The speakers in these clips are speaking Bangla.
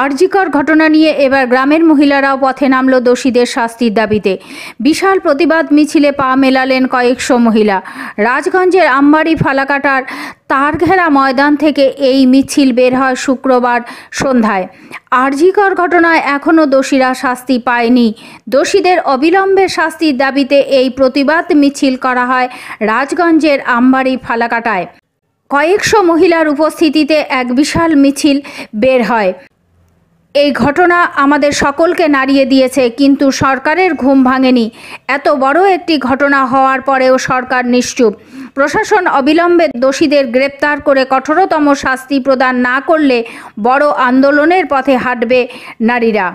আরজিকর ঘটনা নিয়ে এবার গ্রামের মহিলারাও পথে নামল দোষীদের শাস্তির দাবিতে। বিশাল প্রতিবাদ মিছিলে পা মেলালেন কয়েকশো মহিলা। রাজগঞ্জের আমবাড়ি ফালাকাটার তারঘেরা ময়দান থেকে এই মিছিল বের হয় শুক্রবার সন্ধ্যায়। আরজিকর ঘটনায় এখনও দোষীরা শাস্তি পায়নি। দোষীদের অবিলম্বে শাস্তির দাবিতে এই প্রতিবাদ মিছিল করা হয় রাজগঞ্জের আমবাড়ি ফালাকাটায়। কয়েকশো মহিলার উপস্থিতিতে এক বিশাল মিছিল বের হয়। এই ঘটনা আমাদের সকলকে নাড়িয়ে দিয়েছে, কিন্তু সরকারের ঘুম ভাঙেনি। এত বড় একটি ঘটনা হওয়ার পরেও সরকার নিশ্চুপ। প্রশাসন অবিলম্বে দোষীদের গ্রেপ্তার করে কঠোরতম শাস্তি প্রদান না করলে বড় আন্দোলনের পথে হাঁটবে নারীরা।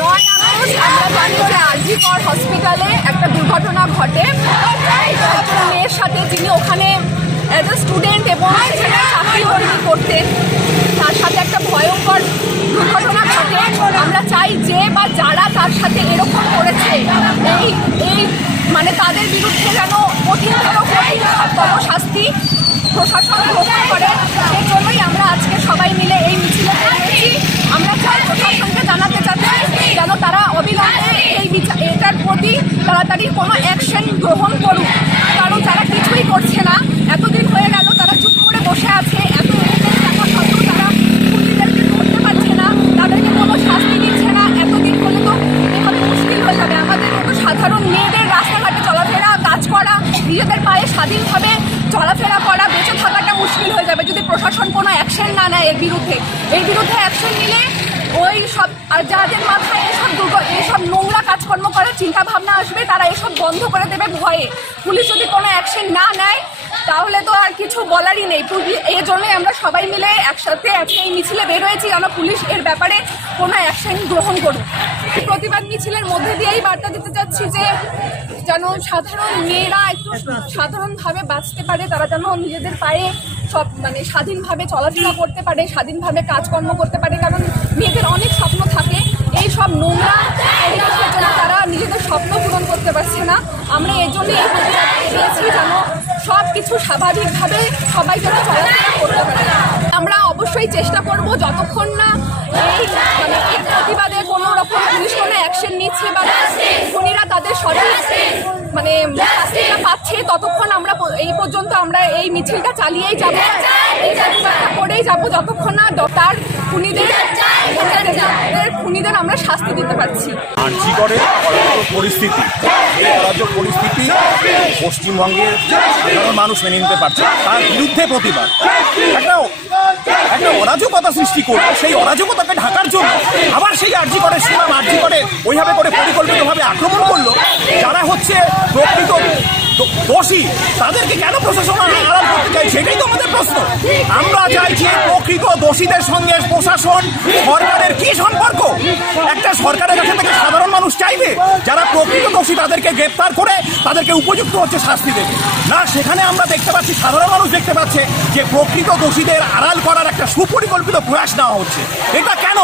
9 আগস্ট আমরা জানি যে আরজিকর হসপিটালে একটা দুর্ঘটনা ঘটে। একটা মেয়ের সাথে, যিনি ওখানে অ্যাজ এ স্টুডেন্ট এবং চাকরি করতেন, তার সাথে একটা ভয়ঙ্কর দুর্ঘটনা ঘটে। আমরা চাই যে বা যারা তার সাথে এরকম করেছে এই মানে তাদের বিরুদ্ধে যেন কঠিনতম শাস্তি প্রশাসন গ্রহণ করে। সেই জন্যই আমরা আজকে সবাই মিলে এই মিছিলে বেরিয়েছি। আমরা চাই প্রশাসনকে জানাতে চাচ্ছি যেন তারা অবিলম্বে এটার প্রতি তাড়াতাড়ি কোনো অ্যাকশন গ্রহণ করুক, কারণ তারা কিছুই করছে না। এতদিন হয়ে গেল তারা চুপ করে বসে আছে। এত সত্ত্বেও তারা খুনিদেরকে ধরতে পারছে না, তাদেরকে কোনো শাস্তি দিচ্ছে না। এতদিন হলে তো এভাবে মুশকিল হয়ে যাবে। আমাদের মতো সাধারণ মেয়েদের রাস্তাঘাটে চলাফেরা, কাজ করা, নিজেদের পায়ে স্বাধীনভাবে চলাফেরা করা, বেঁচে থাকাটা মুশকিল হয়ে যাবে যদি প্রশাসন কোনো অ্যাকশন না নেয়। এর বিরুদ্ধে অ্যাকশন নিলে ওই সব যাদের মাথায় এসব নোংরা কাজকর্ম করার চিন্তা ভাবনা আসবে, তারা এসব বন্ধ করে দেবে ভয়ে। পুলিশ যদি কোনো অ্যাকশন না নেয় তাহলে তো আর কিছু বলারই নেই। এই জন্যই আমরা সবাই মিলে একসাথে এই মিছিলে বের হয়েছি, যেন পুলিশ এর ব্যাপারে কোনো অ্যাকশন গ্রহণ করুক। প্রতিবাদ মিছিলের মধ্যে দিয়েই বার্তা দিতে চাচ্ছি যে যেন সাধারণ মেয়েরা একটু সাধারণভাবে বাঁচতে পারে, তারা যেন নিজেদের পায়ে সব মানে স্বাধীনভাবে চলাফেরা করতে পারে, স্বাধীনভাবে কাজকর্ম করতে পারে। কারণ মেয়েদের অনেক স্বপ্ন থাকে, এই সব নোংরা পরিবেশের জন্য তারা নিজেদের স্বপ্ন পূরণ করতে পারছে না। আমরা এর জন্য এই প্রতিবাদে এগিয়েছি যেন সব কিছু স্বাভাবিকভাবে সবাই যেন চলাফেরা করতে পারে। আমরা অবশ্যই চেষ্টা করব যতক্ষণ না এই প্রতিবাদে কোনো রকম পুলিশ কোনো অ্যাকশন নিচ্ছে বা খুনিরা তাদের সঠিক শাস্তিটা পাচ্ছে, ততক্ষণ আমরা এই পর্যন্ত আমরা এই মিছিলটা চালিয়েই যাব, এই প্রতিবাদটা করেই যাব যতক্ষণ না তার খুনিদের আমরা শাস্তি দিতে পারছি। আরজিকরের পরিস্থিতি, এই অরাজক পরিস্থিতি পশ্চিমবঙ্গের সাধারণ মানুষ মেনে নিতে পারছে, তার বিরুদ্ধে প্রতিবাদ একটা অরাজকতা সৃষ্টি করলো। সেই অরাজকতাকে ঢাকার জন্য আবার সেই আরজিকরের সুনাম আরজিকরে ওইভাবে করে পরিকল্পিতভাবে আক্রমণ করলো। যারা হচ্ছে প্রকৃত দোষী তাদেরকে কেন প্রশাসন আড়াল করতে চাই, সেটাই তো আমাদের প্রশ্ন। আমরা চাইছি প্রকৃত দোষীদের সঙ্গে প্রশাসন সরকারের কি সম্পর্ক। একটা সরকারের কাছে থেকে সাধারণ মানুষ চাইবে যারা প্রকৃত দোষী তাদেরকে গ্রেপ্তার করে তাদেরকে উপযুক্ত হচ্ছে শাস্তি দেবে না। সেখানে আমরা দেখতে পাচ্ছি, সাধারণ মানুষ দেখতে পাচ্ছে যে প্রকৃত দোষীদের আড়াল করার একটা সুপরিকল্পিত প্রয়াস নেওয়া হচ্ছে। এটা কেন?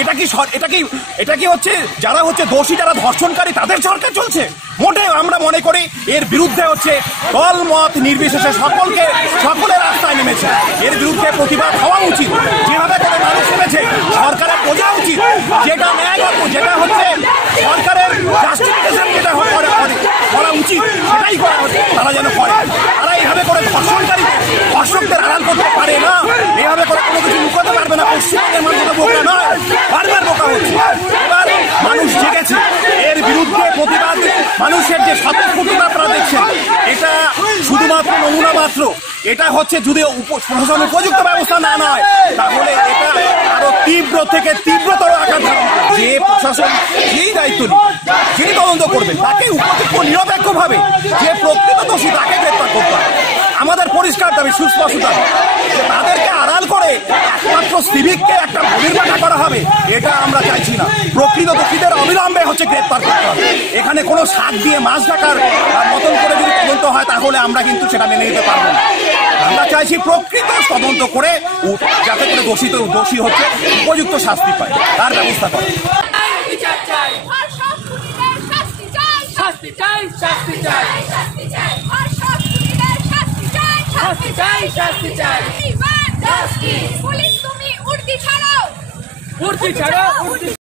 এটা কি হচ্ছে যারা হচ্ছে দোষী, যারা ধর্ষণকারী তাদের সরকার চলছে? মোটেও আমরা মনে করি এর বিরুদ্ধে হচ্ছে দল মত নির্বিশেষে সকলের রাস্তায় নেমেছে। এর বিরুদ্ধে প্রতিবাদ হওয়া উচিত। যেভাবে করে মানুষ নেমেছে সরকারের বোঝা উচিত, যেটা ন্যায়গত, যেটা হচ্ছে সরকারের জাস্টিফিকেশন যেটা করা উচিত সেটাই করা হচ্ছে, তারা যেন করে। তারা এইভাবে করে ধর্ষকদের আড়াল করতে পারে না, এইভাবে করে কোনো কিছু লুকাতে পারবে না। পশ্চিমবঙ্গের মানুষ তো বোকা নয়, বারবার বোকা হচ্ছে। এবার মানুষ জেগেছে, এর বিরুদ্ধে প্রতিবাদ মানুষের যে স্বতঃস্ফূর্ততা আপনারা দেখছেন, এটা শুধুমাত্র নমুনা মাত্র। এটা হচ্ছে যদি প্রশাসন উপযুক্ত ব্যবস্থা না নেয় তাহলে এটা আরো তীব্র থেকে তীব্রতর আকার ধারণ করবে। যে প্রশাসন যেই দায়িত্ব নিয়ে যিনি তদন্ত করবেন তাকে উপযুক্ত নিরপেক্ষভাবে যে প্রকৃত দোষী তাকে গ্রেপ্তার করতে হবে। আমাদের পরিষ্কার দাবি, সুস্পষ্ট দাবি যে তাদেরকে আড়াল করে একমাত্র সিভিককে একটা বহির্বাধা করা হবে, এটা আমরা চাইছি না। প্রকৃত দোষীদের অবিলম্বে হচ্ছে গ্রেপ্তার করতে হবে। এখানে কোনো শাক দিয়ে মাছ ঢাকার মতন করে যদি তদন্ত হয় তাহলে আমরা কিন্তু সেটা মেনে নিতে পারবো না। আমরা চাইছি প্রকৃত তদন্ত করে যাতে করে দোষী হচ্ছে উপযুক্ত শাস্তি পায়, তার ব্যবস্থা করে। পুলিশ তুমি উর্দি ছাড়াও, ভর্তি ছাড়া